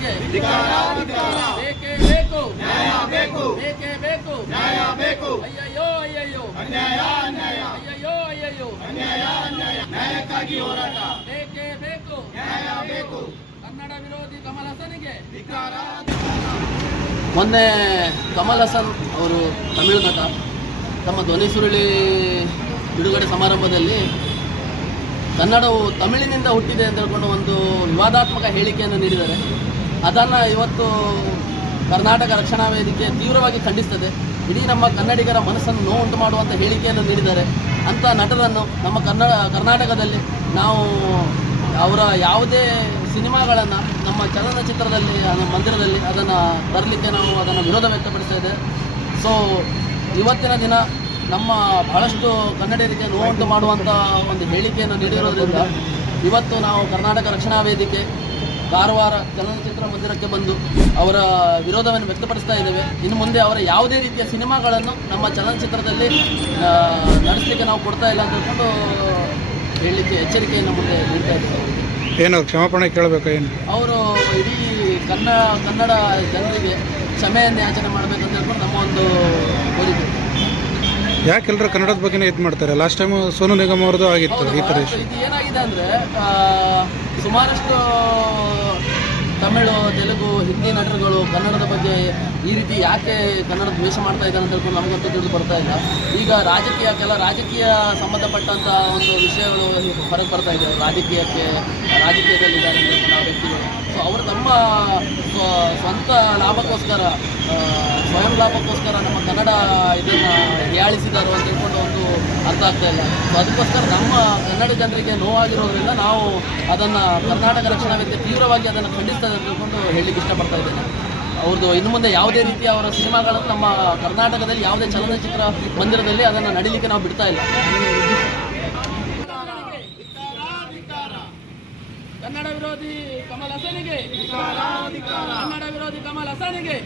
ಬೇಕೇ ಬೇಕು ನ್ಯಾಯ ಬೇಕು. ಬೇಕೇ ಬೇಕು. ನ್ಯಾಯ ಬೇಕು ಅಯ್ಯಯ್ಯೋ ಅಯ್ಯಯ್ಯೋ. ಅನ್ಯಾಯ ಅನ್ಯಾಯ ಅಯ್ಯಯ್ಯೋ ಅಯ್ಯಯ್ಯೋ. ಅನ್ಯಾಯ ಅನ್ಯಾಯ ನ್ಯಾಯಕ್ಕಾಗಿ ಹೋರಾಟ. ಬೇಕೇ ಬೇಕು. ನ್ಯಾಯ ಬೇಕು. ಕನ್ನಡ ವಿರೋಧಿ ಕಮಲ್ ಹಸನಿಗೆ. ಧಿಕ್ಕಾರ ಮೊನ್ನೆ ಕಮಲ್ ಹಸನ್ ಅವರು ತಮಿಳು ನಟ ತಮ್ಮ ಧ್ವನಿ ಸುರುಳಿ ಬಿಡುಗಡೆ ಸಮಾರಂಭದಲ್ಲಿ ಕನ್ನಡವು ತಮಿಳಿನಿಂದ ಹುಟ್ಟಿದೆ ಅಂತ ಹೇಳ್ಕೊಂಡು ಒಂದು ವಿವಾದಾತ್ಮಕ ಹೇಳಿಕೆಯನ್ನು ನೀಡಿದ್ದಾರೆ. ಅದನ್ನು ಇವತ್ತು ಕರ್ನಾಟಕ ರಕ್ಷಣಾ ವೇದಿಕೆ ತೀವ್ರವಾಗಿ ಖಂಡಿಸ್ತದೆ. ಇಡೀ ನಮ್ಮ ಕನ್ನಡಿಗರ ಮನಸ್ಸನ್ನು ನೋವುಂಟು ಮಾಡುವಂಥ ಹೇಳಿಕೆಯನ್ನು ನೀಡಿದ್ದಾರೆ. ಅಂಥ ನಟರನ್ನು ನಮ್ಮ ಕನ್ನಡ ಕರ್ನಾಟಕದಲ್ಲಿ ನಾವು ಅವರ ಯಾವುದೇ ಸಿನಿಮಾಗಳನ್ನು ನಮ್ಮ ಚಲನಚಿತ್ರದಲ್ಲಿ ಮಂದಿರದಲ್ಲಿ ಅದನ್ನು ಬರಲಿಕ್ಕೆ ನಾವು ಅದನ್ನು ವಿರೋಧ ವ್ಯಕ್ತಪಡಿಸ್ತಾ ಇದೆ ಸೊ ಇವತ್ತಿನ ದಿನ ನಮ್ಮ ಬಹಳಷ್ಟು ಕನ್ನಡಿಗರಿಗೆ ನೋವುಂಟು ಮಾಡುವಂಥ ಒಂದು ಹೇಳಿಕೆಯನ್ನು ನೀಡಿರೋದ್ರಿಂದ, ಇವತ್ತು ನಾವು ಕರ್ನಾಟಕ ರಕ್ಷಣಾ ವೇದಿಕೆ ಕಾರವಾರ ಚಲನಚಿತ್ರ ಮಂದಿರಕ್ಕೆ ಬಂದು ಅವರ ವಿರೋಧವನ್ನು ವ್ಯಕ್ತಪಡಿಸ್ತಾ ಇದ್ದೇವೆ. ಇನ್ನು ಮುಂದೆ ಅವರ ಯಾವುದೇ ರೀತಿಯ ಸಿನಿಮಾಗಳನ್ನು ನಮ್ಮ ಚಲನಚಿತ್ರದಲ್ಲಿ ನಡೆಸಲಿಕ್ಕೆ ನಾವು ಕೊಡ್ತಾ ಇಲ್ಲ ಅಂತಕೊಂಡು ಹೇಳ್ಕೊಂಡು ಹೇಳಲಿಕ್ಕೆ ಎಚ್ಚರಿಕೆಯನ್ನು ಮುಂದೆ ನೀಡ್ತಾ ಇದ್ದೇವೆ. ಏನು ಕ್ಷಮಾಪಣೆ ಕೇಳಬೇಕು ಏನು? ಅವರು ಇಡೀ ಕನ್ನಡ ಕನ್ನಡ ಜನರಿಗೆ ಕ್ಷಮೆಯನ್ನು ಯಾಚನೆ ಮಾಡಬೇಕಂತ ಹೇಳ್ಕೊಂಡು ನಮ್ಮ ಒಂದು ಕೋರಿಕೆ. ಯಾಕೆ ಎಲ್ಲರೂ ಕನ್ನಡದ ಬಗ್ಗೆನೇ ಇದು ಮಾಡ್ತಾರೆ? ಲಾಸ್ಟ್ ಟೈಮು ಸೋನು ನಿಗಮ್ ಅವ್ರದ್ದು ಆಗಿತ್ತು ಈ ಥರ ಏನಾಗಿದೆ ಅಂದರೆ ಸುಮಾರಷ್ಟು ತಮಿಳು, ತೆಲುಗು, ಹಿಂದಿ ನಟರುಗಳು ಕನ್ನಡದ ಬಗ್ಗೆ ಈ ರೀತಿ ಯಾಕೆ ಕನ್ನಡ ದ್ವೇಷ ಮಾಡ್ತಾ ಇದ್ದಾರೆ ಅಂತ ಹೇಳ್ಕೊಂಡು ನಮಗಂತೂ ತಿಳಿದು ಬರ್ತಾ ಇಲ್ಲ. ಈಗ ರಾಜಕೀಯ, ಕೆಲ ರಾಜಕೀಯ ಸಂಬಂಧಪಟ್ಟಂಥ ಒಂದು ವಿಷಯಗಳು ಹೊರಗೆ ಬರ್ತಾ ಇದೆ. ರಾಜಕೀಯಕ್ಕೆ ರಾಜಕೀಯದಲ್ಲಿದ್ದಾರೆ ಆ ವ್ಯಕ್ತಿಗಳು ಸೊ ಅವರು ತಮ್ಮ ಸ್ವ- ಸ್ವಂತ ಲಾಭಕ್ಕೋಸ್ಕರ ಸ್ವಯಂ ಲಾಭಕ್ಕೋಸ್ಕರ ನಮ್ಮ ಕನ್ನಡ ಇದನ್ನು ಹೇಳಿಸಿದ್ದಾರೆ ಅಂತ ಹೇಳ್ಕೊಂಡು ಅರ್ಥ ಆಗ್ತಾ ಇಲ್ಲ. ಸೊ ಅದಕ್ಕೋಸ್ಕರ ನಮ್ಮ ಕನ್ನಡ ಜನರಿಗೆ ನೋವಾಗಿರೋದ್ರಿಂದ ನಾವು ಅದನ್ನು ಕರ್ನಾಟಕ ರಕ್ಷಣಾ ವೇದಿಕೆ ತೀವ್ರವಾಗಿ ಅದನ್ನು ಖಂಡಿಸ್ತದೆ ತಿಳ್ಕೊಂಡು ಹೇಳಲಿಕ್ಕೆ ಇಷ್ಟಪಡ್ತಾ ಇದ್ದೇನೆ. ಅವ್ರದ್ದು ಇನ್ನು ಮುಂದೆ ಯಾವುದೇ ರೀತಿಯ ಅವರ ಸಿನಿಮಾಗಳನ್ನು ನಮ್ಮ ಕರ್ನಾಟಕದಲ್ಲಿ ಯಾವುದೇ ಚಲನಚಿತ್ರ ಮಂದಿರದಲ್ಲಿ ಅದನ್ನು ನಡೀಲಿಕ್ಕೆ ನಾವು ಬಿಡ್ತಾ ಇಲ್ಲ. ಕನ್ನಡ ವಿರೋಧಿ ಕಮಲ್ ಹಸನಿಗೆ. ಕನ್ನಡ ವಿರೋಧಿ ಕಮಲ್ ಹಸನಿಗೆ.